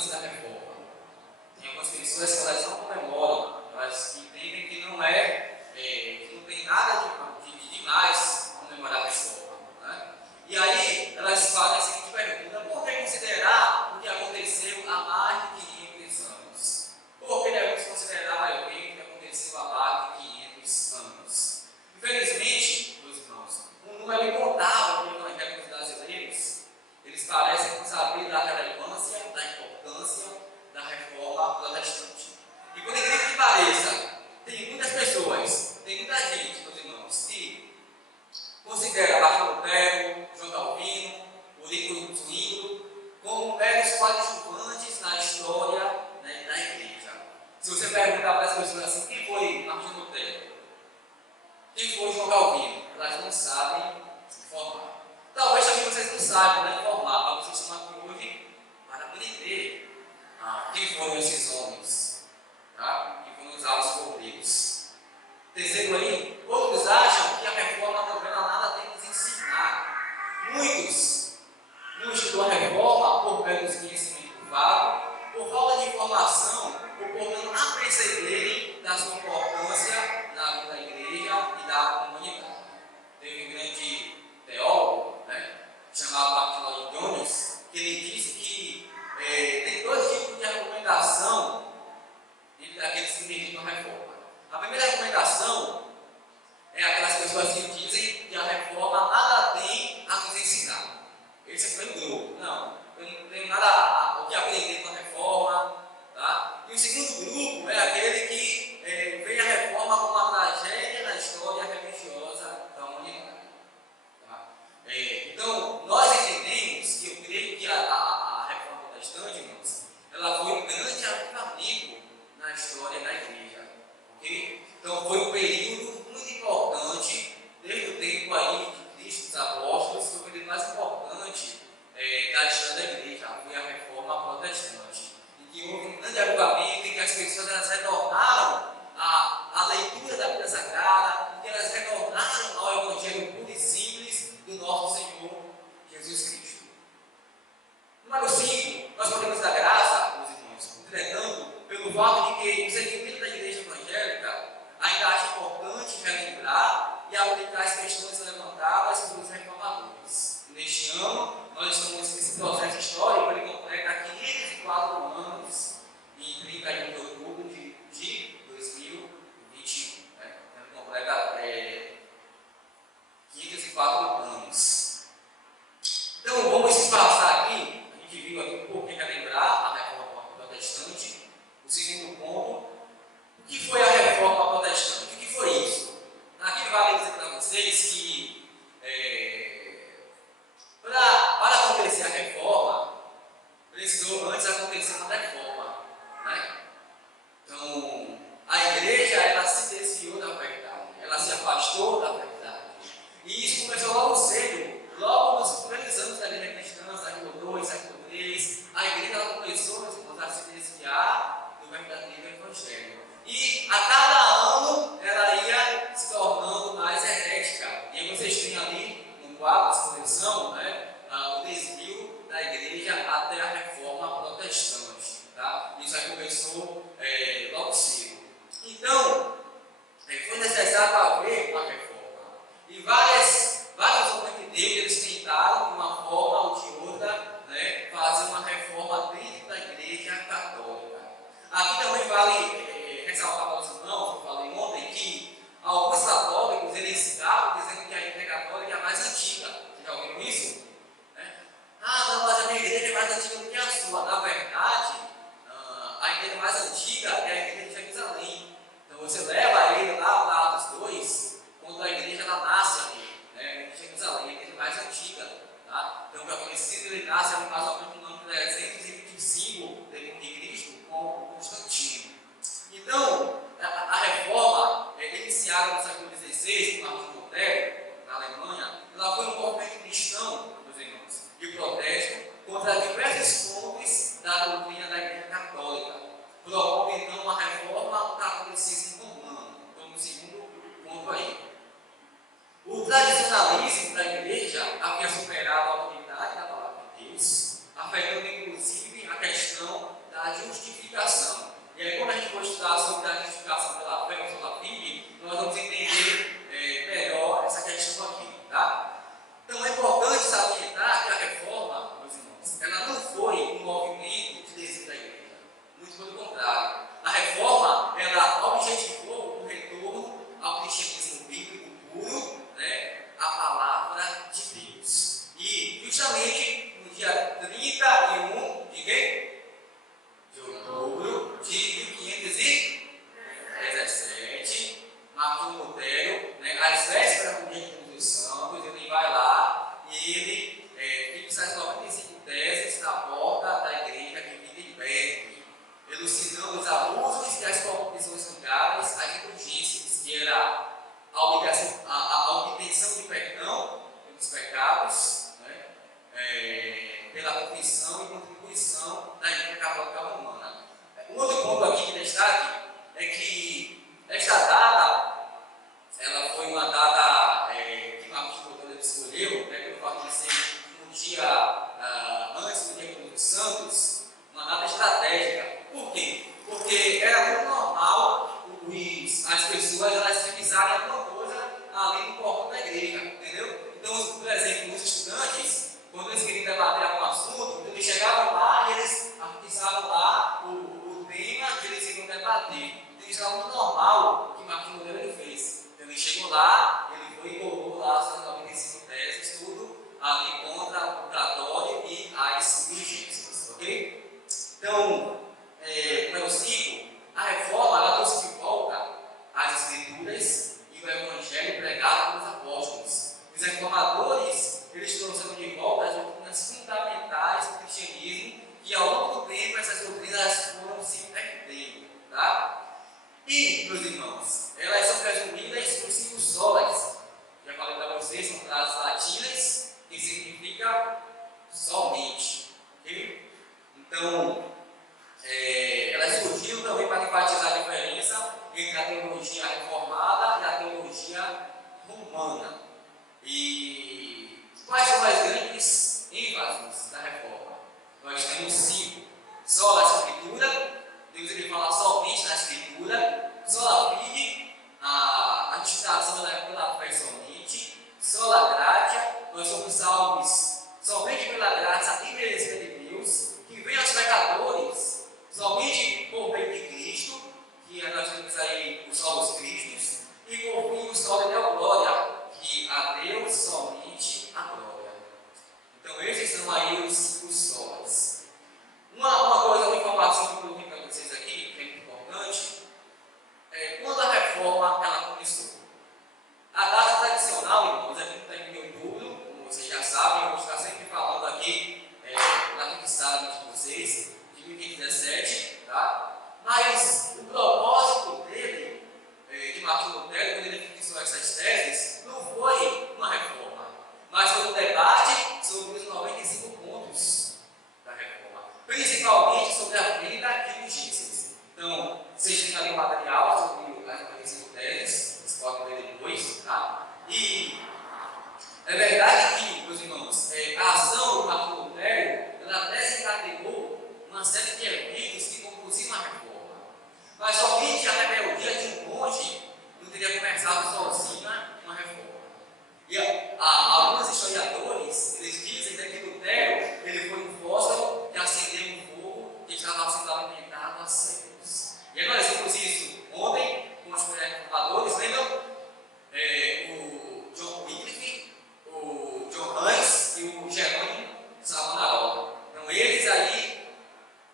alcance da reforma. Tem algumas pessoas que elas não comemoram, elas entendem que não que não tem nada de demais comemorar a reforma. Né? E aí elas fazem a seguinte pergunta: por que considerar o que aconteceu há mais de 500 anos? Por que devemos considerar o evento que aconteceu há mais de 500 anos? Infelizmente, meus irmãos, um número incontável de evangélicos brasileiros, eles parecem não saber da relevância, da importância da reforma protestante. E por incrível que pareça, tem muitas pessoas, tem muita gente, meus irmãos, que considera Martinho Lutero, João Calvino, Eurípides Zwingli como meros coadjuvantes na história, né, da igreja. Se você perguntar para as pessoas assim, quem foi Martinho Lutero? Quem foi João Calvino? Elas não sabem informar. Talvez também vocês não saibam, né, informar, mas vocês estão aqui hoje para aprender quem foram esses homens, tá? Que foram usados por Deus. Terceiro aí, outros acham que a reforma moderna nada tem que nos ensinar. Muitos não estudam a reforma por medo do conhecimento vago, por falta de informação, ou por não aperceberem da sua importância na vida da igreja e da comunidade. Teve um grande teólogo, né, chamado Martin Lloyd Jones, que ele disse que tem dois tipos de argumentação entre aqueles que criticam a reforma. A primeira argumentação é aquelas pessoas que dizem que a reforma nada tem a nos ensinar. Esse é o primeiro grupo. Não, eu não tenho nada o que aprender com a reforma. Tá? E o segundo grupo é aquele que vê a reforma como uma tragédia na história religiosa da humanidade. Tá? Então, nós entendemos que eu creio que a reforma protestante, irmãos, ela foi um grande amigo na história da igreja. Okay? Então, foi um período muito importante, desde o tempo aí de Cristo, dos apóstolos, foi o período mais importante da história da igreja, foi a reforma protestante. E que houve um grande avivamento em que as pessoas elas retornaram à leitura da Bíblia Sagrada, em que elas retornaram ao Evangelho puro e simples do nosso Senhor Jesus Cristo. Número 5, nós podemos dar graça, meus irmãos, entretanto, pelo fato de que o segmento da igreja evangélica ainda acha importante relembrar e aplicar as questões levantadas pelos reformadores. Neste ano, nós estamos nesse processo histórico, ele completa 504 anos, em 31 de outubro de 2021. Né? Ele completa 504 anos. Então, vamos se passar aqui. A gente viu aqui um pouquinho relembrar a reforma protestante. O segundo ponto, o que foi a reforma protestante? O que foi isso? Aqui vale dizer para vocês que para acontecer a reforma, precisou antes acontecer uma reforma. Né? Então, a igreja ela se desviou da verdade, ela se afastou da verdade. E isso começou logo cedo, logo nos primeiros anos da igreja cristã, século II, século III, a igreja ela começou, meus irmãos, a se desviar do verdadeiro evangelho. E a cada ano ela ia se tornando mais herética. E aí vocês têm ali no quadro de exposição, né, o desvio da igreja até a reforma protestante. Tá? Isso aí começou logo cedo. Então, foi necessário haver uma reforma. E vários homens de Deus eles tentaram, de uma forma ou de outra, né, fazer uma reforma dentro da igreja católica. Aqui também vale ressaltar para os irmãos, eu falei ontem, que alguns católicos eles estavam dizendo que a igreja católica é a mais antiga. Vocês já ouviram isso? Não, mas a minha igreja é mais antiga do que a sua. Na verdade, a igreja mais antiga é a igreja de Jerusalém. Então você leva ele lá para Atos 2, quando a igreja ela nasce ali, né? Em Jerusalém, a igreja mais antiga. Tá? Então, para conhecido, ele nasce ali mais ou menos no ano 325 depois de Cristo, com Constantino. Então, a reforma iniciada no século XVI, com Martinho Lutero, na Alemanha, ela foi um movimento cristão, meus irmãos, e o protesto contra diversas fontes da doutrina da Igreja Católica. Propõe então uma reforma do catolicismo romano, como segundo ponto aí. O tradicionalismo da Igreja havia superado a autoridade da palavra de Deus, afetando inclusive a questão da justificação. E aí, quando a gente for estudar sobre a justificação pela fé, ou pela FIB, nós vamos entender melhor essa questão aqui, tá? Então, é importante salientar que a reforma, meus irmãos, ela não foi um movimento de desvio da igreja. Muito pelo contrário. A reforma, ela objetivou o retorno ao cristianismo bíblico puro, né, a palavra de Deus. E, justamente, no dia 31 de quê? De outubro de 1517, Martinho Lutero, né, às vésperas do dia de Todos os Santos, ele vai lá e ele fixa as 95 teses na porta da igreja que fica em Berg, elucidando os abusos e as corrupções ligadas às indulgências, que era a obtenção de perdão pelos pecados, né, pela confissão e contribuição da Igreja Católica Romana. Um outro ponto aqui de destaque é que esta data, ela foi uma data que Marcos Lutero escolheu, pelo fato de ser um dia antes do dia de Todos os Santos, uma data estratégica. Por quê? Porque era muito normal as pessoas elas revisarem alguma coisa além do portão da igreja, entendeu? Então, por exemplo, os estudantes, quando eles queriam debater algum assunto, eles chegavam lá e eles fixavam lá o tema que eles iriam debater. Então, isso era muito normal o que Martinho Lutero ele fez. Então, ele chegou lá, ele foi e colocou lá as suas 95 teses, tudo ali contra o purgatório e as indulgências, ok? Então, como eu sigo, a reforma ela trouxe de volta as escrituras e o evangelho pregado pelos apóstolos. Os reformadores, eles trouxeram de volta as doutrinas fundamentais do cristianismo, que ao longo do tempo essas doutrinas foram se perdendo, tá? E, meus irmãos, elas são resumidas nos 5 solas. Já falei para vocês, são frases latinas, que significa somente, ok? Então, elas surgiram também para enfatizar a diferença entre a teologia reformada e a teologia romana. E quais são as grandes ênfases da reforma? Nós temos 5. Sola Escritura, Deus ele fala somente na Escritura. Sola Fide, a justificação pela fé somente. Sola Gratia, nós somos salvos somente pela graça e merecida de Deus, que vem aos pecadores somente por meio de Cristo, que nós temos aí os solos cristos, e por fim o solo de glória, que a Deus somente a glória. Então esses são aí os solos. Uma informação que eu coloquei para vocês aqui, que é muito importante, quando a reforma ela começou. A data tradicional, irmãos, é 31 de outubro, como vocês já sabem, eu vou estar sempre falando aqui na fixada de vocês, de 1517, tá? Mas o propósito dele, de Martinho Lutero, quando ele fixou essas teses, não foi uma reforma, mas foi um debate sobre os 95 pontos da reforma, principalmente sobre a vida e indulgências. Então, vocês têm ali um material sobre as 95 teses, vocês podem ler depois, tá? E é verdade que, meus irmãos, a ação do Martinho Lutero, ela desencadeou uma série de eventos que conduziram à reforma. Mas somente a rebeldia de um monge não teria começado sozinha uma reforma. E alguns historiadores, eles dizem que Lutero ele foi um fósforo que acendeu um fogo que estava sendo alimentado há séculos. E nós vimos isso ontem com os reformadores, lembram? O John Wycliffe, o John Hus e o Jerônimo Savonarola. Então eles aí,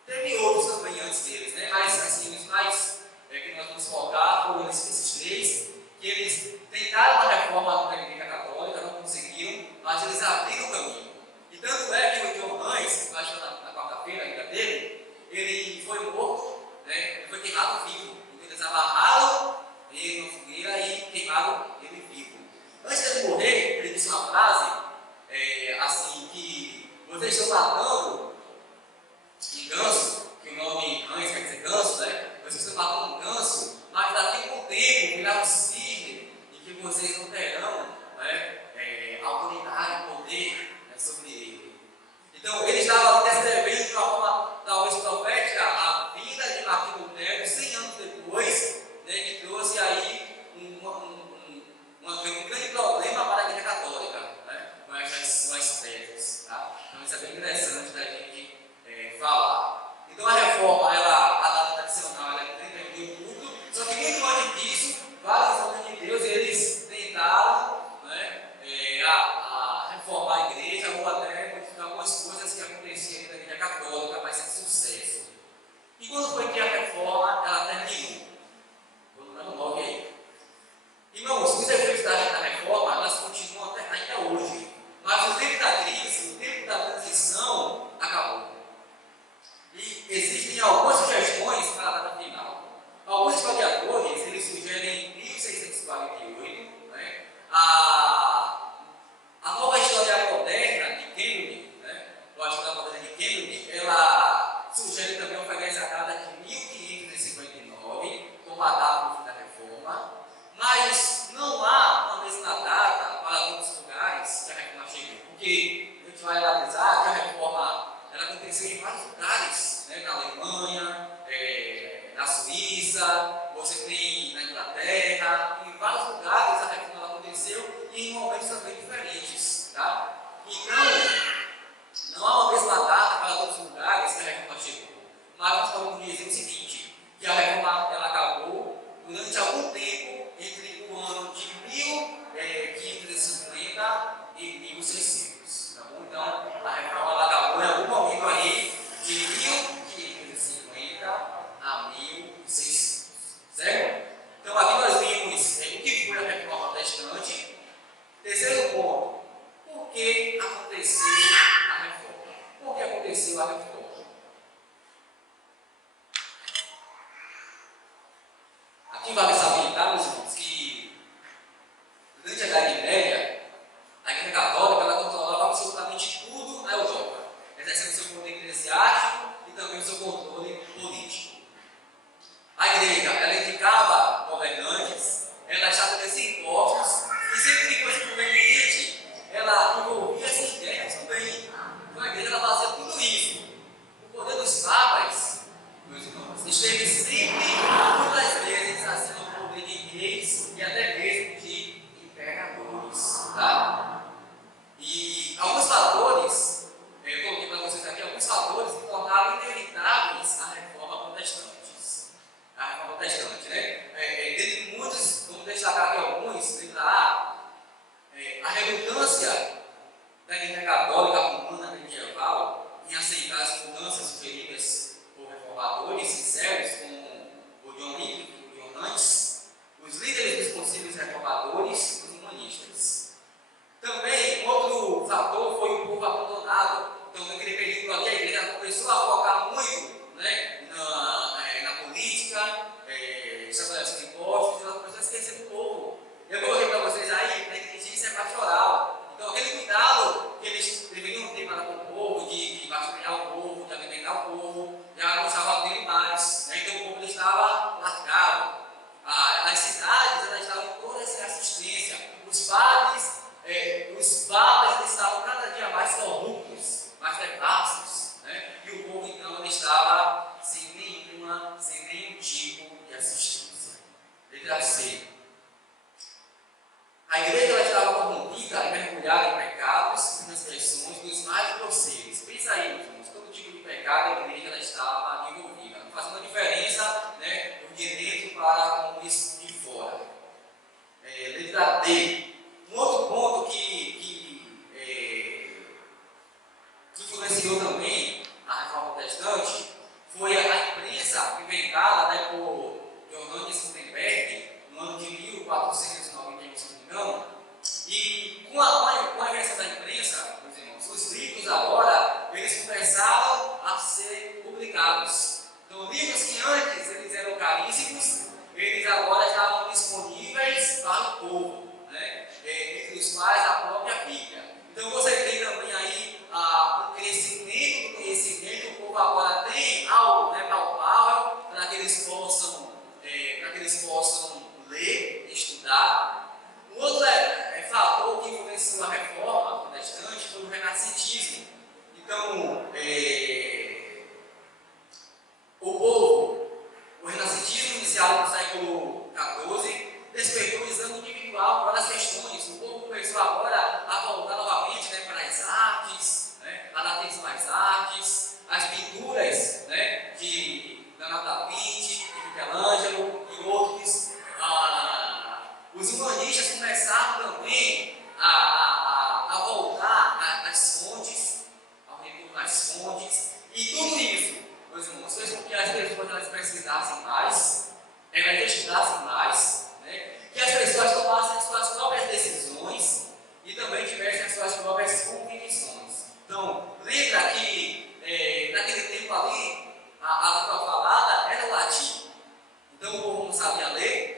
teve outros também antes deles, né? Mas assim, os mais que nós vamos focar foram esses 3, que eles tentaram uma reforma da Igreja Católica, não conseguiram, mas eles abriram o caminho. E tanto é que o John Hus, que acho na quarta-feira, a vida dele, ele foi morto, né? Ele foi queimado vivo. Então eles amarraram ele na fogueira e queimaram ele vivo. Antes de ele morrer, ele disse uma frase assim, que vocês estão matando um ganso, que o nome Hans quer dizer ganso, né? Vocês estão matando um ganso, mas daqui a um tempo virá um cisne e que vocês não terão, né, autoridade, poder, né, sobre ele. Então ele estava descrevendo de uma forma talvez profética Suíça, você tem na Inglaterra, em vários lugares a reforma aconteceu e em momentos também diferentes. Tá? Então, não há uma mesma data para todos os lugares que a reforma chegou. Mas nós podemos dizer o seguinte, que a reforma ela acabou durante algum tempo entre o ano de 1550 e 1600. Tá bom? Então, a reforma ela acabou em algum momento aí de 1550 a 1600. Certo? Então, aqui nós vimos o que foi a reforma protestante. Terceiro ponto, por que aconteceu a reforma? Por que aconteceu a reforma? Aqui vale salientar, meus irmãos, que durante a Idade Média, a Igreja Católica ela controlava absolutamente tudo na Europa, exercendo seu poder eclesiástico e também o seu controle político. A Igreja ela indicava governantes, ela estabelecia impostos e sempre que fosse conveniente, ela envolvia as ideias também. Então a Igreja ela fazia tudo isso. O poder dos papas, meus irmãos, esteve sempre, muitas vezes, acima do poder de reis e até mesmo de imperadores. Tá? E alguns fatores, eu coloquei para vocês aqui, alguns fatores que tornaram inevitáveis a reforma protestante. A reforma protestante, né? Dentre muitos, vamos destacar aqui alguns, a redundância da Igreja Católica Romana medieval em aceitar as mudanças sugeridas por reformadores sinceros, como o John Wycliffe e o John Hunts, os líderes dos possíveis reformadores e os humanistas. Também, outro fator foi o povo abandonado. Então, naquele período ali, a igreja começou a focar muito, né, na política, estabelecendo impostos, e ela começou a esquecer do povo. Eu coloquei para vocês aí, na igreja é pastoral. Então, aquele cuidado que eles deveriam ter para com o povo, de pastorear o povo, de alimentar o povo, já não estava tendo mais. Né? Então, o povo estava largado. As cidades elas estavam todas sem assistência. Os padres, os papas estavam cada dia mais corruptos, mais devassos. Né? E o povo, então, ele estava sem nenhum tipo de assistência. Letra C. A igreja ela estava corrompida e mergulhada em pecados e transgressões dos mais grosseiros. Pensa aí, meus irmãos, todo tipo de pecado a igreja ela estava envolvida, não fazendo a diferença, né, o de dentro para com isso de fora. Letra D. Um outro ponto que influenciou também a reforma protestante foi a imprensa inventada, né, por Johannes Gutenberg no ano de 1491, se não me engano. E com a invenção da imprensa, meus irmãos, os livros agora eles começaram a ser publicados. Então, livros que antes eles eram caríssimos, eles agora estavam disponíveis para o povo, né? Entre os quais a própria Bíblia. Então, você tem também aí um crescimento do conhecimento, o povo agora tem algo, né, palpável para que eles possam ler, estudar. Um outro fator que influenciou a reforma protestante foi o renascentismo. Então, o renascentismo iniciado no século XIV despertou o exame individual para as questões. O povo começou agora a voltar novamente, né, para as artes, né, a dar atenção às artes, as pinturas, né, de Leonardo da Vinci, de Michelangelo e outros. Os humanistas começaram também a voltar às fontes, ao retorno às fontes, e tudo isso, meus irmãos, fez com que as pessoas elas pesquisassem mais, elas estudassem mais, né? Que as pessoas tomassem as suas próprias decisões e também tivessem as suas próprias convicções. Então, lembra que naquele tempo ali, a língua falada era o latim. Então o povo não sabia ler,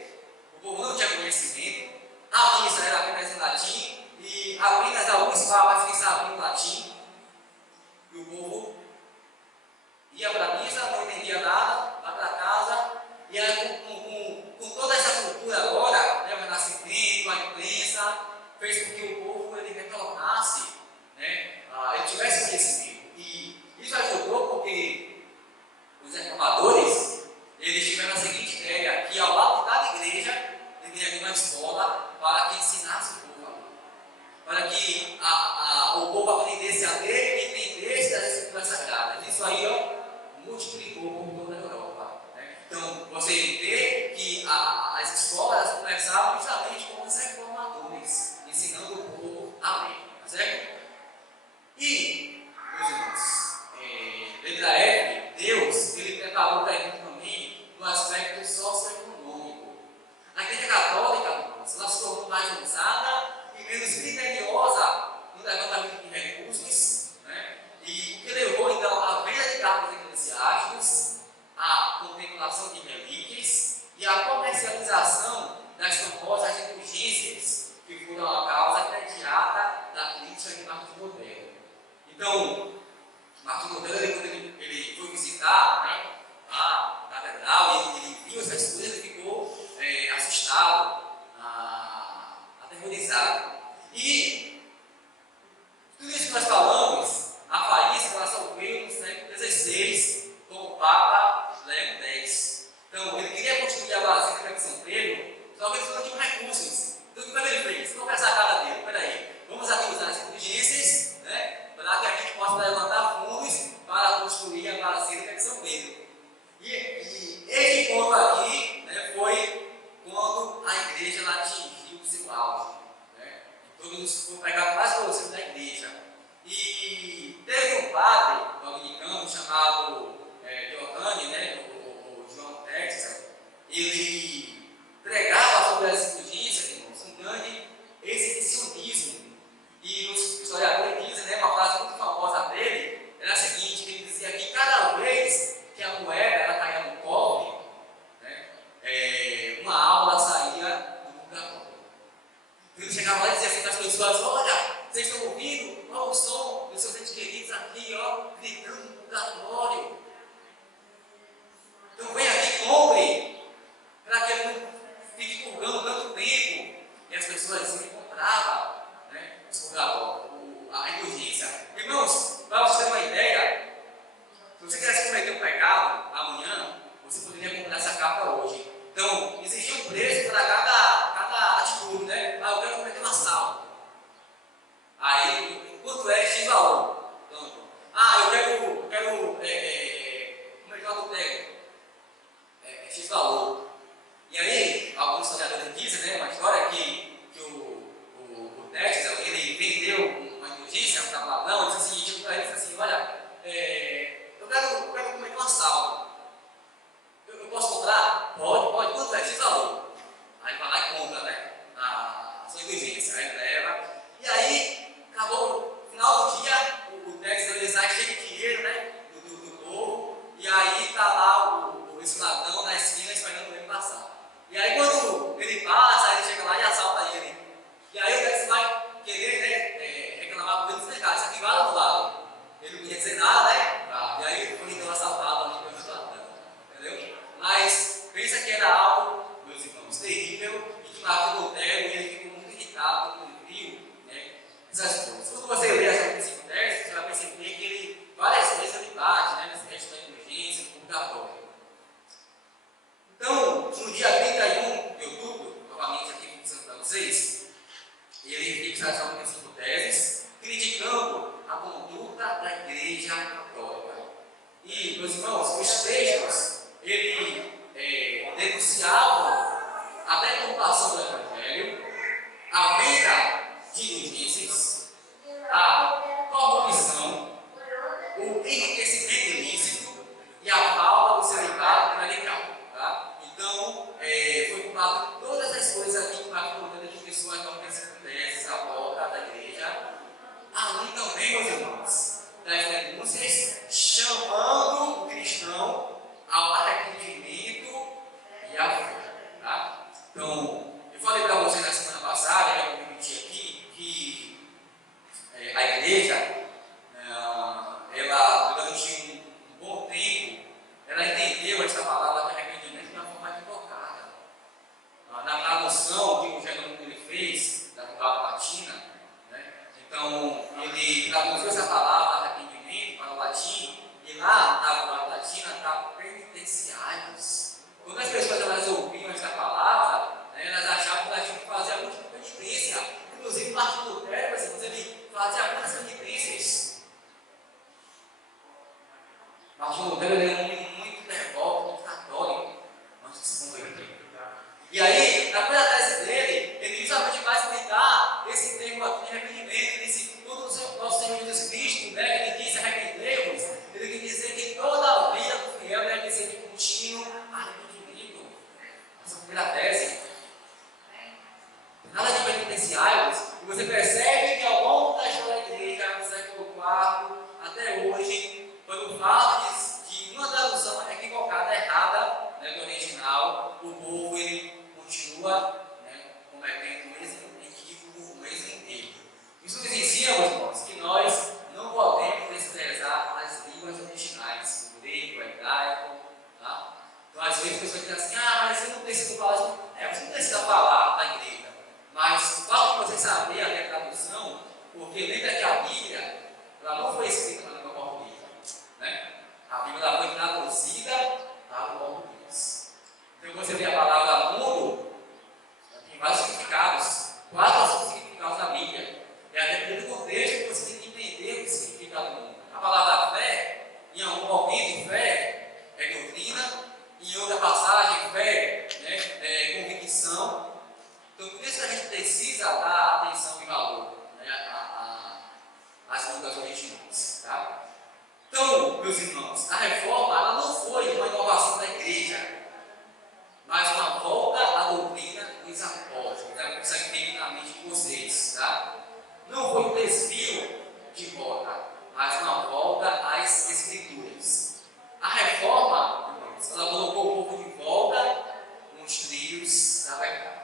o povo não tinha conhecimento, a missa era apenas em latim e apenas alguns papas que sabiam latim. E o povo ia para a missa, não entendia nada, vai para casa, e aí, com toda essa cultura agora, né, o renascimento, a imprensa, fez com que o povo ele retornasse, né, ele tivesse conhecimento. E isso ajudou porque os reformadores eles tiveram a seguinte ideia. começaram justamente com os reformadores, ensinando o povo a ler, tá certo? E, meus irmãos, letra F, Deus, ele preparou para a gente também no aspecto socioeconômico. A Igreja Católica, irmãos, ela se tornou mais ousada e menos criteriosa no levantamento de recursos, né? E o que levou então à venda de cargos eclesiásticos, à contemplação de relíquias e à comercialização das famosas indulgências, que foram a causa imediata da crítica de Martinho Lutero. Então, Martinho Lutero, ele foi visitar, né, a catedral, ele viu essas coisas e ficou assustado, aterrorizado. E tudo isso que nós falamos, a faísca, ela só veio no século XVI com o Papa Leão X. Então, ele queria construir a Basílica de São Pedro, só que ele não tinha recursos. Então, o que ele fez? Vamos pensar a cara dele, peraí, vamos aqui usar as inteligências, né, para que a gente possa levantar fundos para construir a Basílica de São Pedro. E esse ponto aqui, né, foi quando a igreja lá atingiu o seu auge. Né? Todos foram pregar mais conhecidos da igreja. E teve um padre dominicano chamado Giovanni, né, o João Texas, ele pregava sobre as indulgências, irmãos, um grande exibicionismo. E os historiadores dizem, né, uma frase muito famosa dele, era a seguinte, que ele dizia que cada vez que a moeda ela caía no cofre, né, uma alma saía do purgatório. Ele chegava lá e dizia assim para as pessoas: olha, vocês estão ouvindo? Olha o som dos seus entes queridos aqui, ó, gritando no purgatório. Então vem aqui, compre, para que ele não fique purgando tanto tempo. E as pessoas iam e compravam, né, a indulgência. Irmãos, para você ter uma ideia, se você quisesse cometer um pecado amanhã, você poderia comprar essa capa hoje. Então, existia um preço para cada atitude, né? Ah, eu quero cometer um assalto. Aí, quanto é X valor? Então, eu quero como é que eu adultero? X valor. E aí, alguns historiadores dizem, né, uma história que o Texas, ele vendeu uma indulgência para Platão, ele disse assim, olha, eu quero cometer um assalto. Eu posso comprar? Pode. Quanto é? X valor. Aí vai lá e compra, né? A sua indulgência. Aí leva. E aí, acabou no final do dia, o Texas ele sai cheio de dinheiro, né? Do povo. E aí tá lá esse ladrão na esquina esperando ele passar. E aí quando ele passa, ele chega lá e assalta ele. E aí o Texas vai querer, né, reclamar com ele e dizer: isso aqui vale ou não vale? Ele não podia dizer nada, né? E aí ele deu assaltado ali pelo ladrão. Entendeu? Mas pensa que era algo, meus irmãos, terrível, e que Martinho Lutero ele ficou muito irritado quando viu, né, essas coisas. Quando você lê as 25 textos, você vai perceber que ele várias vezes ele bate, né, nesse texto da indulgência, do purgatório. Então, no dia 31 de outubro, novamente aqui mostrando para vocês, ele fixa as 25 teses, criticando a conduta da Igreja Católica. E, meus irmãos, os textos, ele denunciavam a deturpação do Evangelho, a venda de indulgências, a corrupção, o enriquecimento ilícito e a falta do celibato clerical. Tá? Então, foi culpado todas as coisas aqui que Martinho Lutero de pessoas não teses à volta da igreja. Além também, meus irmãos, das denúncias chamando o cristão ao arrependimento e à fé. Tá? Então, eu falei para vocês na semana passada, eu repeti aqui, que a igreja, ela, durante um bom tempo, ela entendeu essa palavra de arrependimento de uma forma equivocada. Na tradução que o Jerônimo ele fez, da Vulgata Latina, né? Então, ele traduziu essa palavra arrependimento para o latim, e lá na Vulgata Latina está penitenciários. Quando as pessoas elas ouviam essa palavra, né, elas achavam que elas tinham que fazer algum tipo de penitência. Inclusive, Martinho Lutero, ele fazia algumas penitências. Martinho Lutero ele era um homem muito devoto, muito católico, antes de se converter. E aí, na primeira tese contínuo arrependimento. Essa é a primeira tese. Nada de penitenciários, e você percebe que ao longo da história da igreja, do século IV até hoje, pelo fato de uma tradução equivocada, errada, né, do original, o povo ele continua, né, cometendo o mesmo equívoco, o mesmo erro. Isso nos ensina, meus irmãos, que nós não podemos desprezar as línguas originais, o grego, o hebraico. Tá? Então, às vezes, a pessoa diz assim: mas eu não preciso falar. Você não precisa falar na igreja. Mas o fato de você saber a minha tradução, porque lembra que a Bíblia ela não foi escrita na língua portuguesa, né? A Bíblia ela foi traduzida para o português. Então você vê a palavra mundo, tem vários significados, 4 ou 5 significados na Bíblia. E até pelo contexto que você tem que entender o que significa mundo. A palavra fé, em algum momento, fé é doutrina, em outra passagem, fé, né, é convicção. Então, por isso que a gente precisa dar atenção e valor, né, às línguas originais. Tá? Então, meus irmãos, a reforma ela não foi uma inovação da igreja, mas uma volta à doutrina dos apóstolos. Né? Isso aqui tem na mente de vocês. Tá? Não foi um desvio de volta, mas uma volta às Escrituras. A reforma, irmãos, ela colocou o povo de volta nos trilhos da verdade.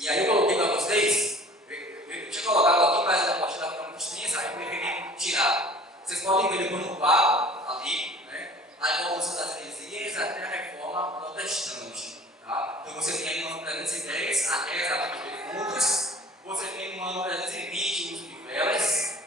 E aí eu coloquei para vocês, eu tinha colocado aqui, mas a apostila ficou muito extensa, aí eu preferi tirar. Vocês podem ver depois no quadro, ali, né, a evolução das heresias até a reforma protestante. Tá? Então você tem no ano 310 a guerra dos defuntos, você tem no ano 320 o uso de velas,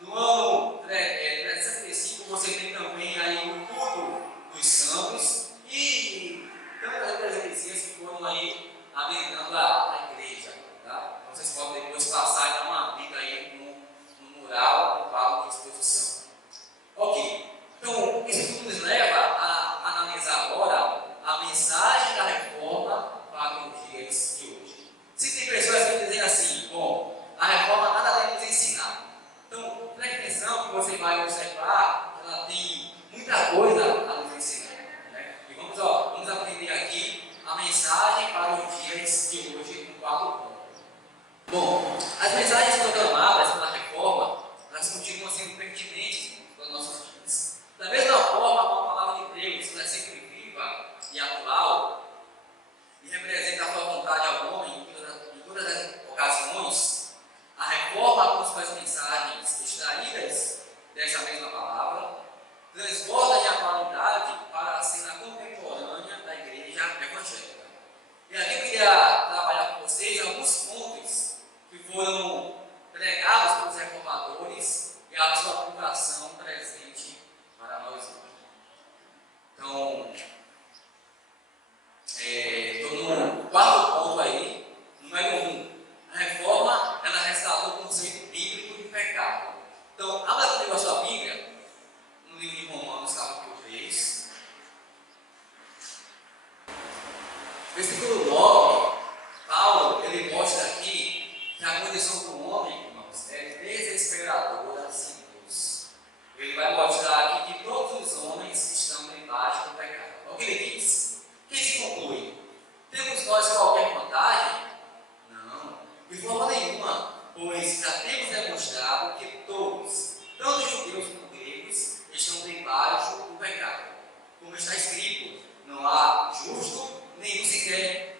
no ano 365 você tem também aí o culto dos santos e tantas outras heresias que foram aí adentrando a igreja. Tá? Então vocês podem depois passar e dar uma lida aí no mural, no quadro de exposição. Ok, então isso tudo nos leva a analisar agora a mensagem da reforma para os dias de hoje. Se tem pessoas que dizem assim: bom, a reforma nada tem nos ensinar. Então, preste atenção que você vai observar que ela tem muita coisa a nos ensinar. Né? E vamos aprender aqui a mensagem para os dias de hoje no quarto ponto. Bom, as mensagens proclamadas pela reforma, elas continuam sendo pertinentes para os nossos dias. Da mesma forma, como a palavra de Deus é sempre viva e atual, e representa a sua vontade ao homem em todas as ocasiões, a reforma, com suas mensagens extraídas dessa mesma palavra, transborda em atualidade para ser a contemporânea da igreja evangélica. E aqui eu queria trabalhar com vocês alguns pontos que foram pregados pelos reformadores e a sua aplicação presente para nós hoje. Então, estou no quarto ponto aí, número 1. A reforma, ela restaurou o conceito bíblico de pecado. Então, abra comigo a sua Bíblia, no livro de Romanos, capítulo 3. Versículo 9, Paulo, ele mostra aqui que a condição do homem, irmãos, é desesperadora sem Deus. Ele vai mostrar aqui que todos os homens estão debaixo do pecado. Olha o que ele diz. O que se conclui? Temos nós qualquer vantagem? Não, de forma nenhuma, pois já temos demonstrado que todos, tanto judeus como gregos, estão debaixo do pecado. Como está escrito, não há justo nenhum sequer,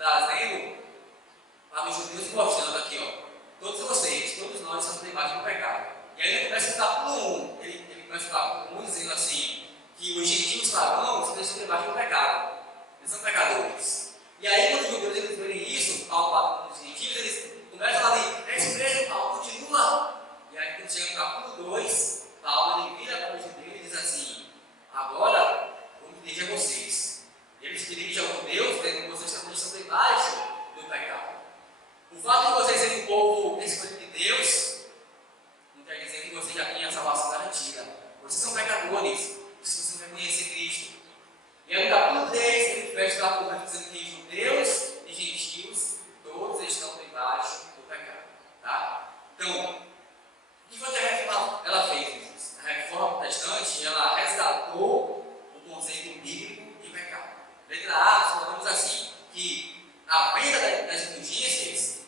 trazendo para os judeus, mostrando aqui, ó, todos vocês, todos nós estamos debaixo do pecado. E aí ele começa a falar por um, ele começa a falar por um, dizendo assim, que os gentios pagãos estão debaixo do pecado. Eles são pecadores. E aí, quando os judeus eles verem isso, Paulo fala com os gentios, eles começam a falar, esse mesmo, Paulo, continua. E aí, quando chega no capítulo 2, Paulo ele vira para os judeus e diz assim, agora, vou me dirigir a vocês. Ele se dirige aos judeus, dizendo que vocês estão debaixo do pecado. O fato de vocês serem um povo escolhido de Deus, não quer dizer que vocês já têm a salvação garantida. Vocês são pecadores, vocês precisam reconhecer Cristo. E aí no capítulo 3, ele fecha a porta dizendo que judeus e gentios, todos estão debaixo do pecado. Tá? Então, o que foi que a reforma ela fez, irmãos? A reforma protestante, ela resgatou o conceito bíblico de pecado. Letra A, nós falamos assim, que a venda das indulgências,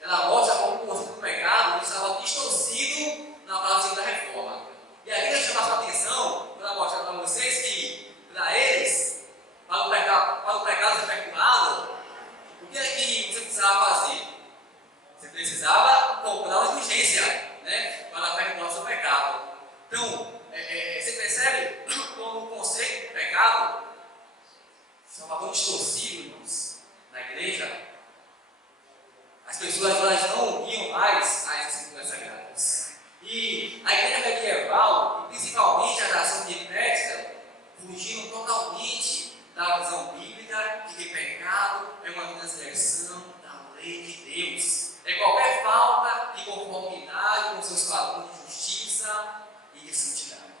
ela mostra como o conceito do pecado estava distorcido na base da reforma. E aqui eu chamo a sua atenção para mostrar para vocês que, para eles, para o pecado ser perdoado, o que é que você precisava fazer? Você precisava comprar uma indulgência, né, para perdoar o seu pecado. Então, você percebe como o conceito do pecado estava tão distorcido, irmãos, na igreja? As pessoas elas não iam mais às escrituras sagradas. E a igreja medieval, e principalmente a nação de Pétria, fugiram totalmente da visão bíblica de que pecado é uma transgressão da lei de Deus. É qualquer falta de conformidade com seus padrões de justiça e de santidade.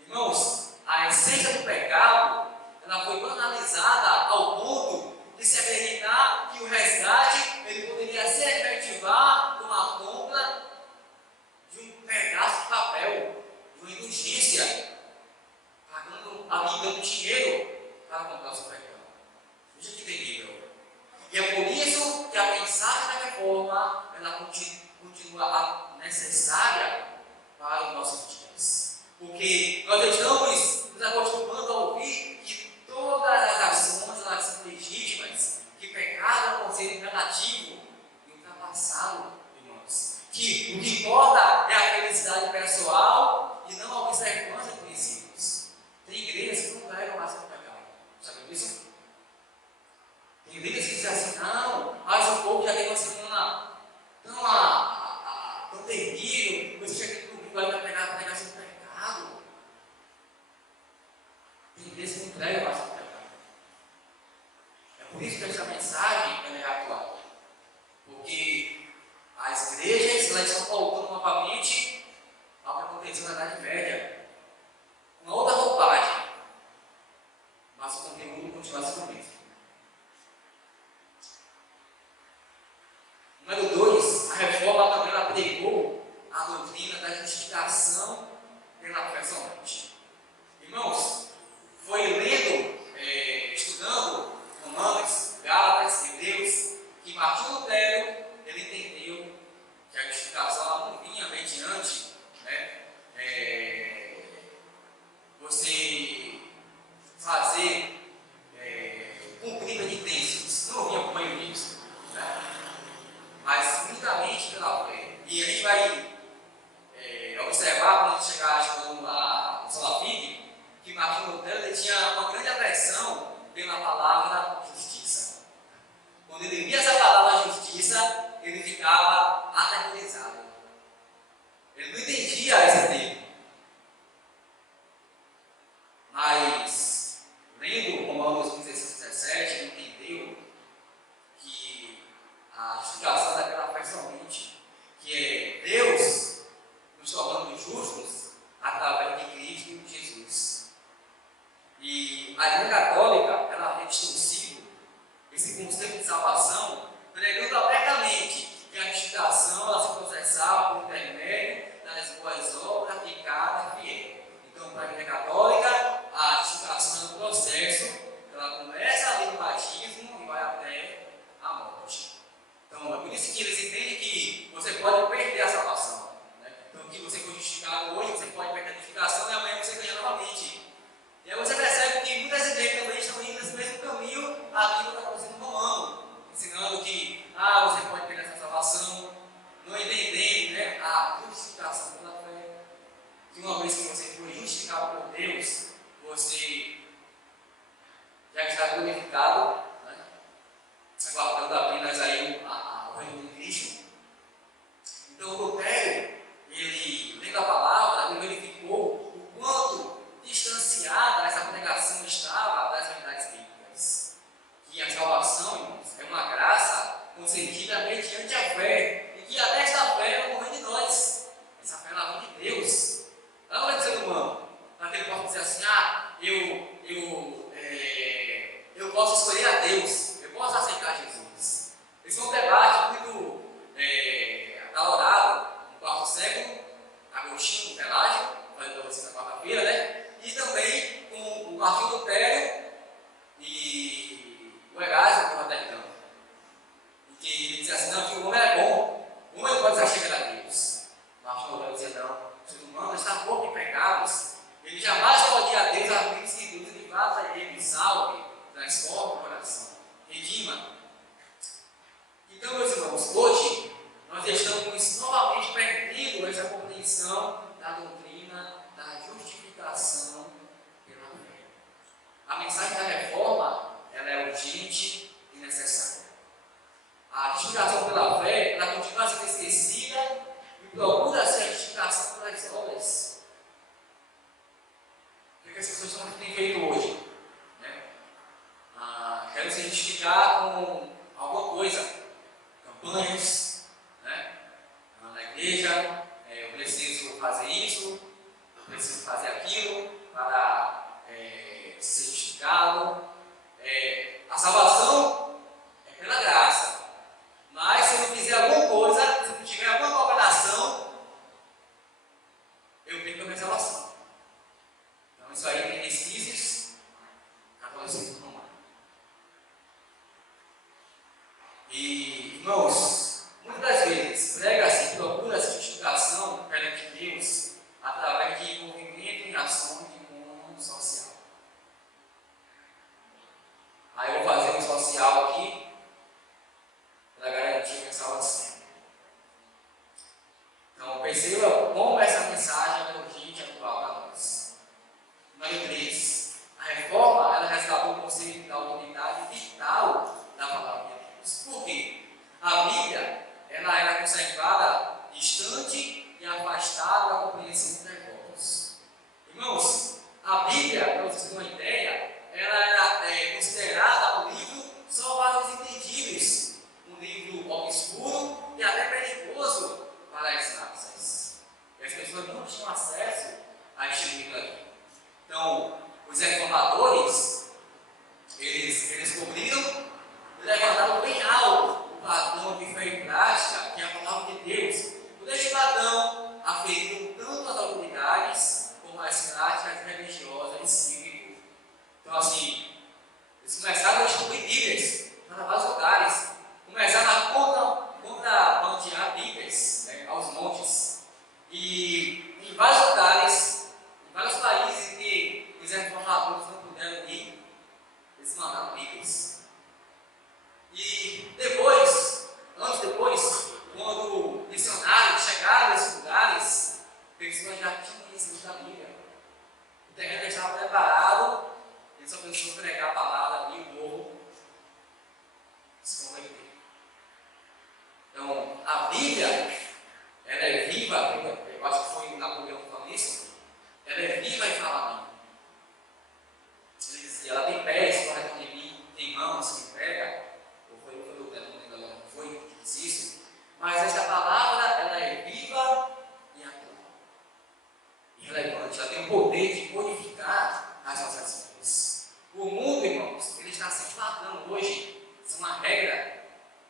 Irmãos, a essência do pecado ela foi banalizada ao ponto de se acreditar que o resgate ele poderia se efetivar com a compra de um pedaço de papel, de uma indulgência, dando dinheiro para comprar o seu pecado. Veja que terrível. E é por isso que a mensagem da reforma ela continua necessária para os nossos dias. Porque nós estamos nos acostumando a ouvir que todas as ações elas são legítimas, que pecado é um conceito relativo e ultrapassado, irmãos. Que o que importa é a felicidade pessoal e não a observância de princípios. Tem igrejas que não pregam mais sobre pecado. Sabe disso? Tem igrejas que dizem assim, não, mas o povo já tem uma semana tão terrível, você chega no domingo vai pregar sobre pecado. Tem igrejas que não pregam mais sobre pecado. É por isso que essa mensagem é atual. Porque as igrejas elas estão voltando novamente ao que aconteceu na Idade Média. Uma outra roupagem, mas o conteúdo continua sendo o mesmo. Número 2, a reforma também ela pregou a doutrina da justificação pela personalidade. Irmãos, foi lendo, estudando Romanos, Gálatas, Hebreus, que Martinho Lutero ele entendeu que a justificação ela não vinha mediante, né, você fazer glorificado, né? Aguardando apenas aí o reino de Cristo. Então o Lutero, ele, lendo a palavra, ele verificou o quanto distanciada essa pregação estava das verdades bíblicas. Que a salvação, irmãos, é uma graça concedida mediante a fé, e que até esta fé não vem de nós, essa fé ela vem de Deus, ela não vem do ser humano, para que ele possa dizer assim, eu posso escolher a Deus, eu posso aceitar Jesus. Esse é um debate muito acalorado no quarto século, Agostinho, Pelágio, falei para vocês na quarta-feira, né? E também com o Martinho Lutero e o Erasmo, que é Roterdão. Que ele dizia assim, não, que o homem é bom, o homem pode estar chegando a Deus. Martinho Lutero dizia, não, o ser humano está pouco em pecados, ele jamais pode ir a Deus, a Deus que Deus ele faça ele, salve, transforma o coração, redima. Então, meus irmãos, hoje nós estamos novamente perdendo essa compreensão da doutrina da justificação pela fé. A mensagem da reforma ela é urgente e necessária. A justificação pela fé ela continua sendo esquecida e procura ser a justificação pelas obras. O que as pessoas têm feito hoje? Né? Querem se justificar com alguma coisa. Campanhas, né? Na igreja, eu preciso fazer isso, eu preciso fazer aquilo para ser justificado. A salvação é pela graça, mas se eu não fizer alguma coisa, se eu não tiver alguma cooperação, eu perco a minha salvação. Então isso aí tem resquícios catolicismo romano. E, irmãos, muitas das vezes prega-se, procura-se justificação perante Deus através de movimento e ações de cunho social. Aí eu vou fazer um social aqui para garantir minha salvação. Então perceba como essa mensagem é urgente e atual para nós. Número 3. A reforma ela resgatou o conceito da autoridade vital da palavra de Deus. Por quê? A Bíblia ela era conservada distante e afastada da compreensão dos negócios. Irmãos, a Bíblia, para vocês terem uma ideia, ela era considerada um livro só para os entendíveis, um livro obscuro e até perigoso para as massas. E as pessoas não tinham acesso a este livro aqui. Então, os reformadores, eles cobriram e levantaram bem alto o padrão de fé e prática, que é a palavra de Deus. Por este padrão, aferiram tanto as autoridades como as práticas religiosas e cívicas. Então, assim, eles começaram a distribuir Bíblias para vários lugares, começaram a contrabandear Bíblias, né, aos montes. E em vários lugares, em vários países que os reformadores não puderam ir, eles mandaram Bíblias. E depois, anos depois, quando missionários chegaram nesses lugares, pessoas já tinham conhecido da Bíblia. O terreno já estava preparado, eles só precisavam pregar a palavra ali, o morro se converter. Então, a Bíblia, ela é viva, eu acho que foi Napoleão que falou isso, ela é viva e fala a mim. Ele dizia, ela tem pés para responder em mim, tem mãos que pega. Mas esta palavra ela é viva e atual. E relevante, ela tem o poder de modificar as nossas vidas. O mundo, irmãos, ele está se matando hoje. Isso é uma regra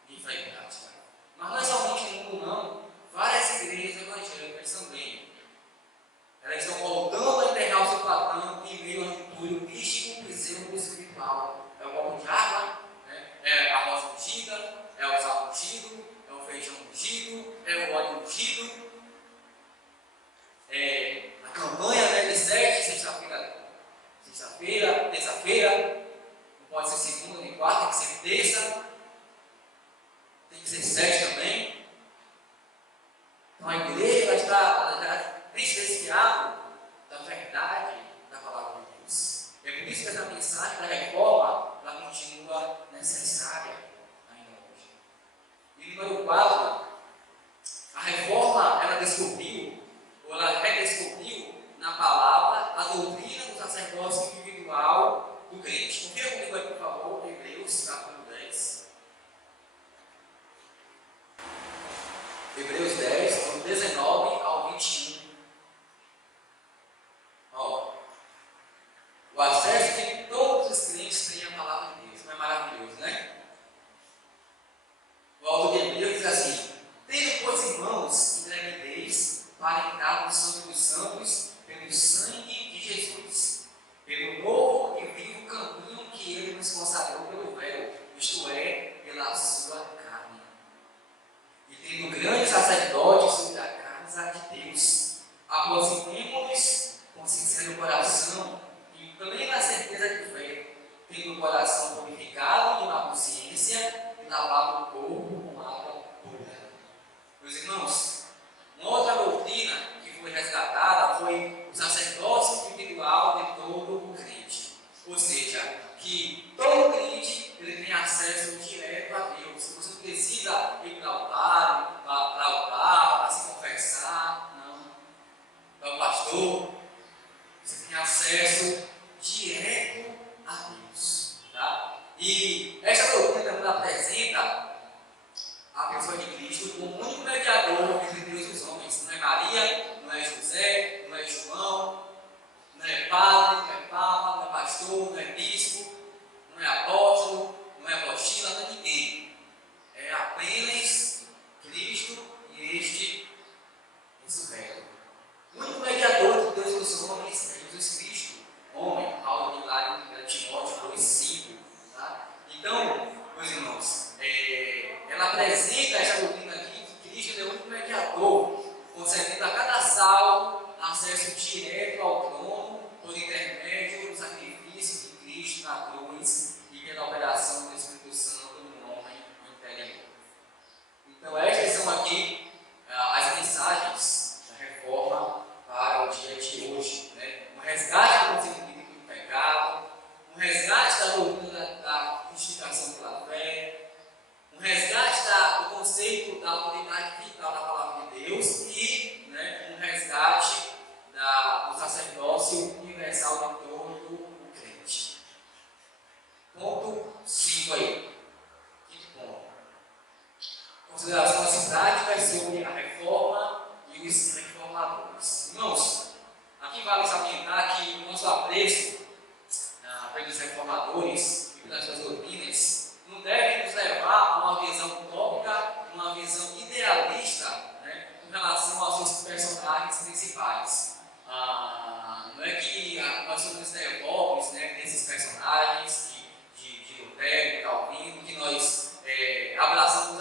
de fé e prática. Mas não é somente no mundo, não. Várias igrejas evangélicas também. Elas estão voltando a enterrar o seu patrão em meio ao futuro místico e pseudo-espiritual. É o copo de água, né? É a rosa ungida, é o sal ungido, é o feijão ungido, é o óleo ungido, é a campanha, né, de 7, sexta-feira, terça-feira, não pode ser segunda nem quarta, tem que ser terça, tem que ser 7 também. Então a igreja está desviada da verdade da palavra de Deus. É por isso que essa mensagem da reforma ela nos consagrou pelo véu, isto é, pela sua carne. E tendo grande sacerdote sobre a casa de Deus, aproximemo-nos com sincero coração, em plena certeza de fé, tendo o coração purificado de uma consciência e lavado o corpo com água pura. Meus irmãos, uma outra doutrina que foi resgatada foi o sacerdócio individual de todo o crente. Ou seja, que todo crente ele tem acesso direto a Deus. Você não precisa ir para o altar, para se confessar, não. Para o pastor. Você tem acesso direto a Deus. Tá? E essa doutrina também apresenta a pessoa de Cristo como único mediador entre Deus e os homens. Não é Maria, não é José, não é João, não é padre, não é papa, não é pastor, não é bispo, não é apóstolo, não é apostila, não é ninguém. É apenas Cristo e este ressurreto. O único mediador de Deus e dos homens é Jesus Cristo, homem. Paulo diz lá em Timóteo 2,5. Tá? Então, meus irmãos, ela apresenta essa doutrina aqui que Cristo é o único mediador, concedendo a cada salvo acesso direto ao trono por intermédio do sacrifício de Cristo na cruz e pela operação do Espírito Santo no homem interior. Então, estas são aqui as mensagens da reforma para o dia de hoje. Né? Um resgate do conceito do pecado, um resgate da doutrina da justificação pela fé, um resgate do conceito da autoridade vital da palavra de Deus e um resgate do sacerdócio universal de todo o crente. Ponto 5 aí. Quinto ponto. Considerações práticas sobre a reforma e os reformadores. Irmãos, aqui vale salientar que o nosso apreço pelos reformadores e pelas suas doutrinas não deve nos levar a uma visão utópica, uma visão idealista, com relação aos seus personagens principais. Não é que nós somos estereótipos desses personagens de Lutero, Calvino, que nós abraçamos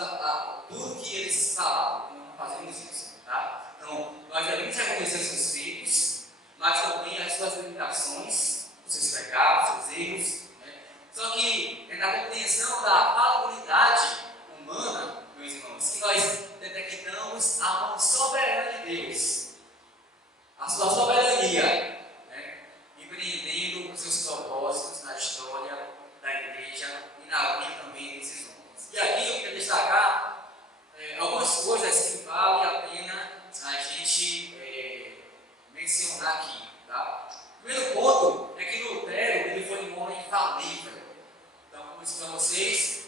tudo que eles falavam. Não fazemos isso. Tá? Então, nós devemos reconhecer seus feitos, mas também as suas limitações, os seus pecados, os seus erros. Só que é na compreensão da falabilidade humana, meus irmãos, que nós detectamos a mão soberana de Deus, a sua soberania, empreendendo os seus propósitos na história da igreja e na vida também desses homens. E aqui eu queria destacar algumas coisas que vale a pena a gente mencionar aqui. Tá? O primeiro ponto é que Lutero ele foi um homem falível. Então, como eu disse para vocês,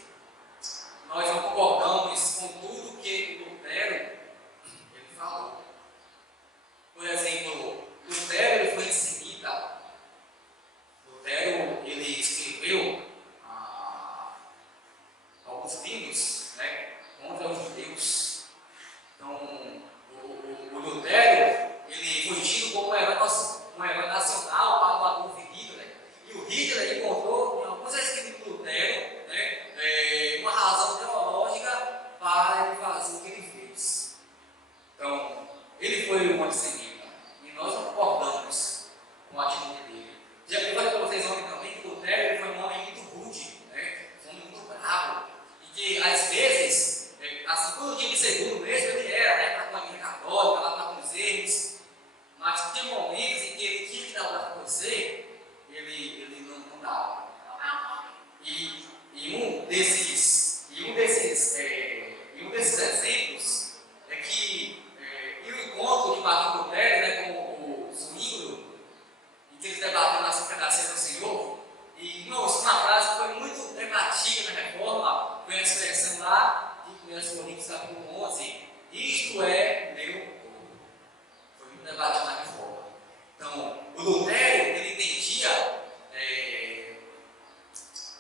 nós não concordamos com tudo que Lutero ele falou. Por exemplo, Lutero ele foi antissemita. Lutero ele escreveu alguns livros contra os judeus. Então, o Lutero ele foi tido como um herói nacional para o Adolf Hitler. E o Hitler encontrou em alguns escritos de Lutero uma razão teológica para ele fazer o que ele fez. Então, ele foi um antissemita e nós não concordamos com a atitude dele. Já falei para vocês ontem também que Lutero ele foi um homem muito rude, foi um homem muito bravo, e que às vezes, assim, quando tinha que ser duro mesmo, ele era, para a família católica, lá para os erros, mas tinha momentos em que ele tinha que dar para você, ele não dava. E um desses exemplos é que o encontro de Martim Lutero com o Zwinglio, em que eles debateram acerca da ceia do Senhor, e irmãos, uma frase que foi muito debatida na reforma, foi a expressão lá de 1 Coríntios capítulo 11, isto é meu corpo. Foi muito debatido na reforma. Então, o Lutero, ele entendia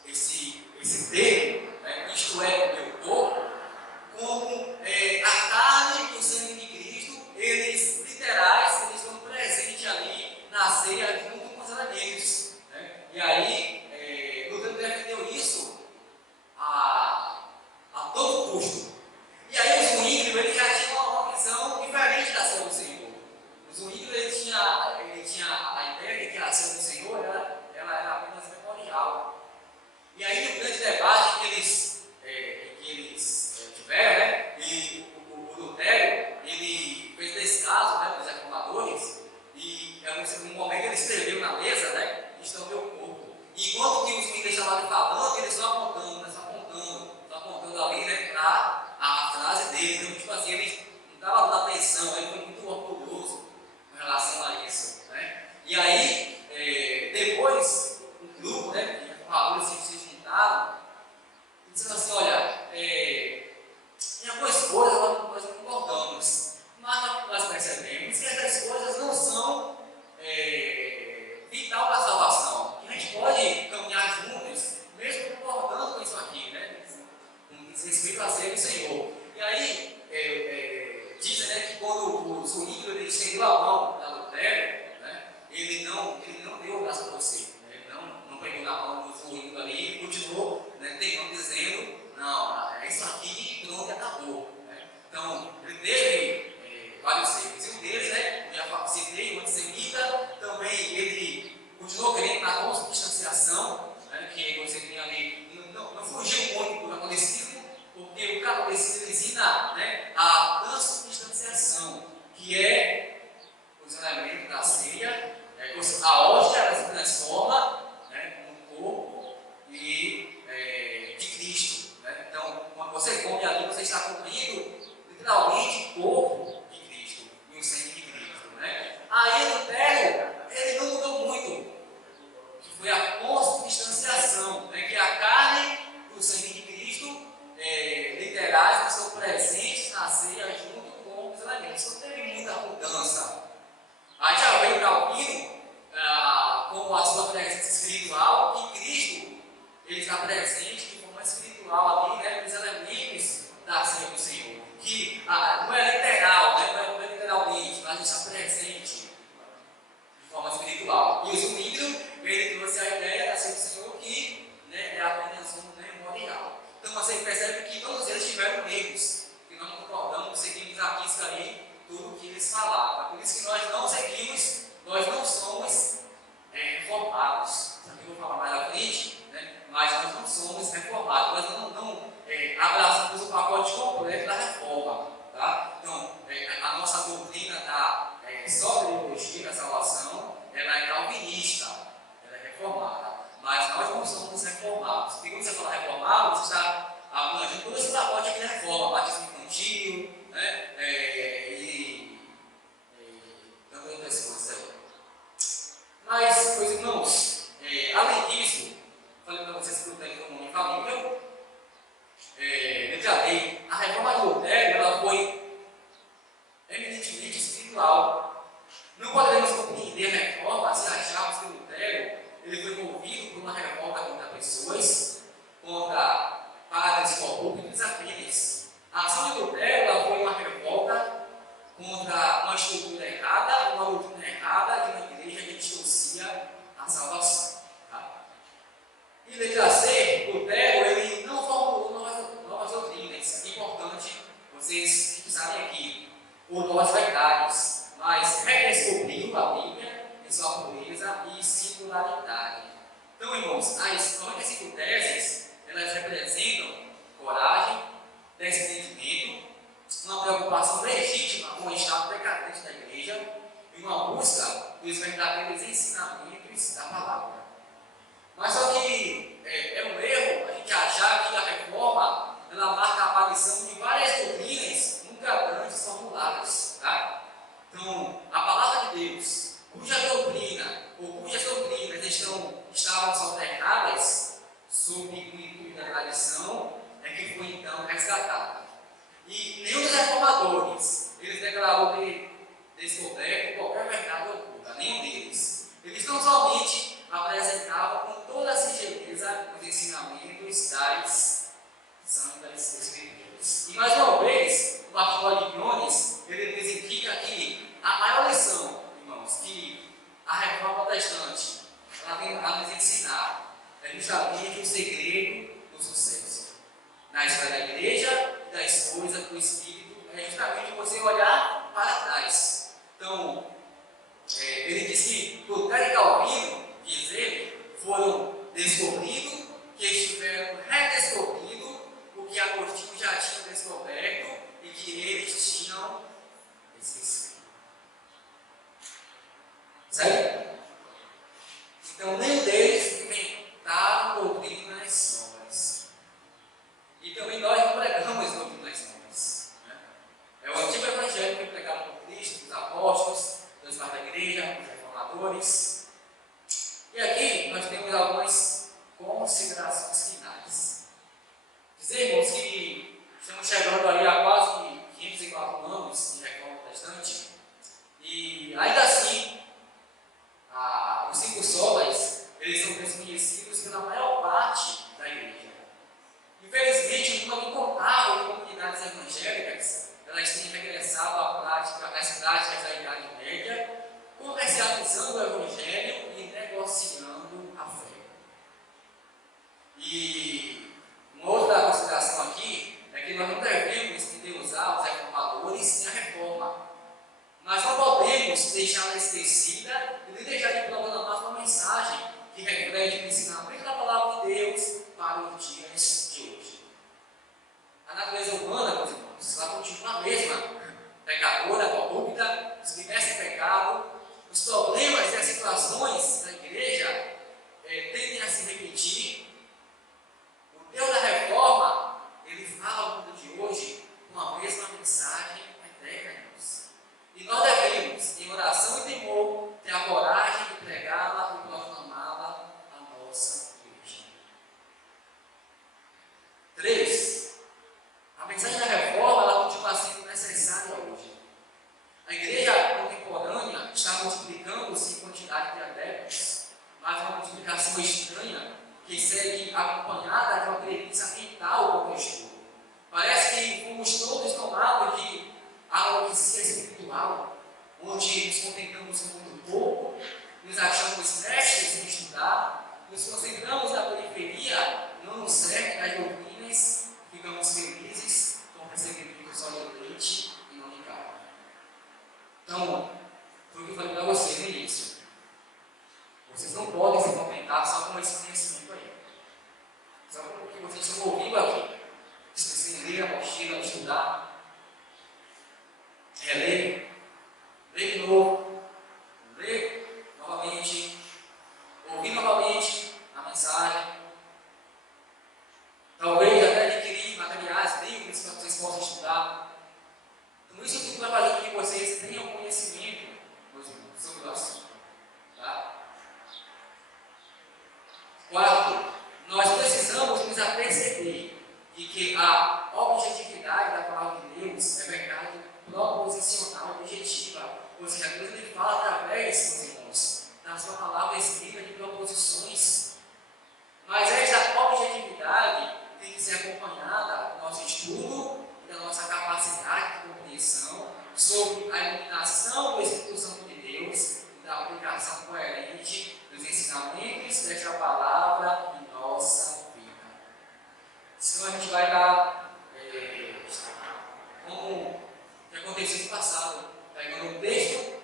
esse termo, isto é meu corpo, como a carne e o sangue de Cristo, eles literais, eles estão presentes ali na ceia junto com os elementos. E aí, Lutero defendeu dele. Então, tipo assim, ele não estava dando atenção, ele foi muito orgulhoso com relação a isso. Né? E aí, depois, um grupo, né, de reformadores se juntaram e disseram assim: olha, em algumas coisas nós concordamos, mas nós percebemos que essas coisas não são vital para a salvação. Que a gente pode caminhar juntos, mesmo concordando com isso aqui, né? Com respeito a ser o Senhor. E aí, dizem, né, que quando o Zwinglio estendeu a mão da Lutero, né, ele não deu o braço para você. Né? Ele não pegou na mão do Zwinglio ali e continuou, né, dizendo: não, é isso aqui, pronto, acabou. Né? Então, ele teve vários erros. E um deles, né, já citei, o antissemita, também ele continuou crendo na consubstanciação, né, que você tem ali, não fugiu muito do catolicismo, porque o catolicismo ensina, né, a transubstanciação, que é os elementos da ceia, a hóstia ela se transforma, né, no corpo de Cristo. Né? Então, quando você come ali, você está comendo literalmente o corpo de Cristo e o sangue de Cristo. Né? Aí Lutero, ele não mudou muito, que foi a consubstanciação, né, que é a carne e o sangue de Cristo literais que estão presentes na ceia junto com os elementos. Não teve muita mudança. Aí já veio Calvino com a sua presença espiritual, que Cristo ele está presente de forma espiritual ali, né, nos elementos da ceia do Senhor. Que não é literal, né, não é literalmente, mas está presente de forma espiritual. E o Zwinglio, ele trouxe a ideia da ceia do Senhor que, né, é apenas um memorial. Então você percebe que todos eles tiveram erros, que nós não concordamos, seguimos a risca ali tudo o que eles falaram. É por isso que nós não seguimos, nós não somos reformados. Isso aqui eu vou falar mais à frente, né? Mas nós não somos reformados, nós não abraçamos o pacote completo da reforma. Tá? Então, a nossa doutrina da soteriologia da salvação, ela é calvinista, ela é reformada. Mas nós não somos reformados. Porque quando você fala reformado, você está abrangendo todo esse pacote aqui da reforma, batismo infantil, né? E tantas outras coisas aí. Mas, meus irmãos, além disso, falei para vocês que eu tenho como minha família, eu já dei, a reforma de Lutero, ela foi eminentemente espiritual. Não podemos compreender a reforma se acharmos que Lutero ele foi movido por uma revolta contra pessoas, contra padres corruptos apenas. A ação de Lutero ela foi uma revolta contra uma estrutura errada, uma doutrina errada de uma igreja que distorcia a salvação. Tá? E letra C, Lutero ele não formulou novas doutrinas. Isso é importante vocês fixarem aqui, por novas verdades, mas redescobriu a Bíblia em sua pureza e singularidade. Então, irmãos, as 95 teses, elas representam coragem, desentendimento, uma preocupação legítima com o estado decadente da igreja e uma busca dos verdadeiros ensinamentos da palavra. Mas só que é um erro a gente achar que a reforma ela marca a aparição de várias doutrinas nunca antes formuladas. Tá? Então, a palavra de Deus, cuja doutrina ou cujas doutrinas estavam soterradas sob o intuito da tradição, é que foi então resgatada. E nenhum dos reformadores eles declarou ter descoberto qualquer verdade oculta, nenhum deles. Eles não somente apresentavam com toda a singeleza os ensinamentos das Santas Escrituras. E mais uma vez, o pastor Lignones, ele nos indica que a maior lição, irmãos, que a reforma protestante ela tem a nos ensinar é justamente o segredo do sucesso. Na história da igreja e das coisas do Espírito, é justamente você olhar para trás. Então, ele diz que Lutero e Calvino, diz ele, foram descobridos, que estiveram redescobrindo o que Agostinho já tinha descoberto e que eles tinham esquecido. Certo? Então, nenhum deles inventaram doutrinas novas. E também nós não pregamos doutrinas novas. Né? que nós não devemos usar os reformadores e a reforma. Nós não podemos deixá-la esquecida e nem deixar de proclamar uma mensagem que reflete o ensinamento da palavra de Deus para os dias de hoje. A natureza humana, meus irmãos, ela continua a mesma, pecadora, corrupta, submersa em pecado. Os problemas e as situações da igreja tendem a se repetir. O Deus da reforma, ele fala ao mundo de hoje com a mesma mensagem eterna, irmãos. E nós devemos, em oração e temor, ter a coragem de pregá-la e proclamá-la à nossa igreja. 3. A mensagem da reforma, ela continua sendo necessária hoje. A igreja contemporânea está multiplicando-se em quantidade de adeptos, mas uma multiplicação estranha que segue acompanhada de uma preguiça mental como estudo. Parece que fomos todos tomados de arrogância espiritual, onde nos contentamos com muito pouco, nos achamos mestres em estudar, nos concentramos na periferia, não no cerne das doutrinas, ficamos felizes com o recebimento só de leite e não de carne. Então, foi o que eu falei para vocês no início. Vocês não podem se contentar só com esse conhecimento aí. Só com o que vocês estão ouvindo aqui. Se vocês lerem a apostila, estudar, reler, ler de novo, ler novamente, ouvir novamente a mensagem. Talvez até adquirir materiais, livros para que vocês possam estudar. Então, isso tudo vai fazer com que vocês tenham conhecimento, meus irmãos, sobre o assunto. Tá? 4. Nós precisamos nos aperceber de que a objetividade da palavra de Deus é verdade proposicional objetiva. Ou seja, Deus ele fala através, meus irmãos, da sua palavra escrita de proposições. Mas essa objetividade tem que ser acompanhada do nosso estudo e da nossa capacidade de compreensão sobre a iluminação do Espírito Santo de Deus e da aplicação coerente dos ensinamentos desta palavra em nossa vida. Senão a gente vai dar como que aconteceu no passado, pegando um texto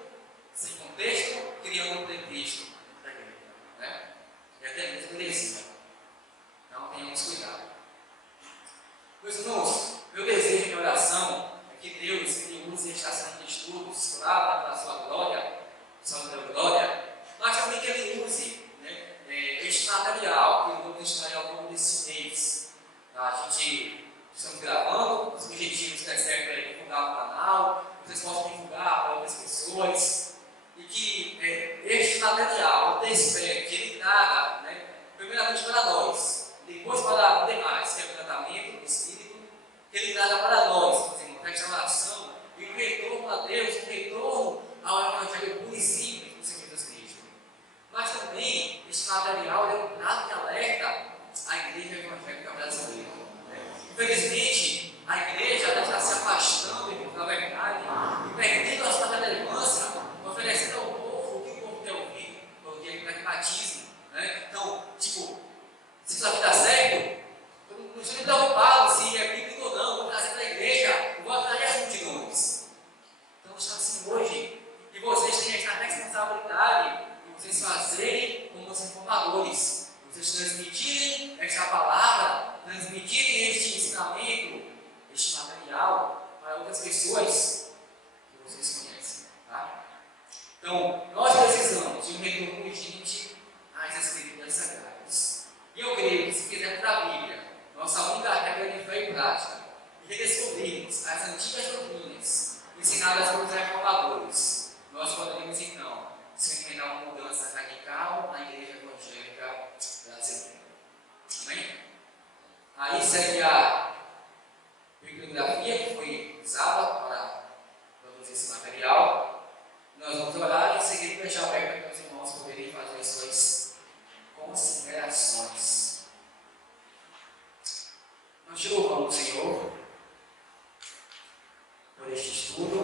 sem contexto, criando um pretexto da igreja, né? E até mesmo heresia. Então tenhamos cuidado. Meus irmãos, meu desejo de oração é que Deus ele use esta série de estudos para a sua glória, mas também que ele use este material que eu vou mostrar ao longo desse mês. A gente estamos gravando, os objetivos da SEC é divulgar o canal, vocês possam divulgar para outras pessoas, e que este material, desperte, ele traga, primeiramente para nós, depois para os demais, que é o tratamento do Espírito, que ele traga para nós, para esta oração, e um retorno a Deus, um retorno ao Evangelho puro e simples do Senhor Jesus Cristo. Mas também, este material é um dado de alerta à igreja evangélica brasileira. Infelizmente, a igreja está se afastando da verdade e perdendo a sua relevância, oferecendo ao povo o que o povo quer ouvir, porque é pragmatismo. Então, tipo, se isso aqui está certo, eu não estou me preocupado se é bíblico ou não, vou trazer para a igreja, vou atrair as multidões. Então, está assim hoje, e vocês têm esta responsabilidade de vocês fazerem como os reformadores, vocês transmitirem esta palavra, transmitirem este ensinamento, este material para outras pessoas que vocês conhecem. Tá? Então, nós precisamos de um retorno urgente às Escrituras Sagradas. E eu creio que se quisermos da Bíblia, nossa única regra de fé e prática, e redescobrirmos as antigas doutrinas ensinadas pelos reformadores, nós poderemos então experimentar uma mudança radical na igreja evangélica brasileira. Amém? Aí segue a bibliografia que foi usada para produzir esse material. Nós vamos orar e em seguida deixar aberto para que os irmãos poderem fazer suas considerações. Nós te louvamos, Senhor, por este estudo.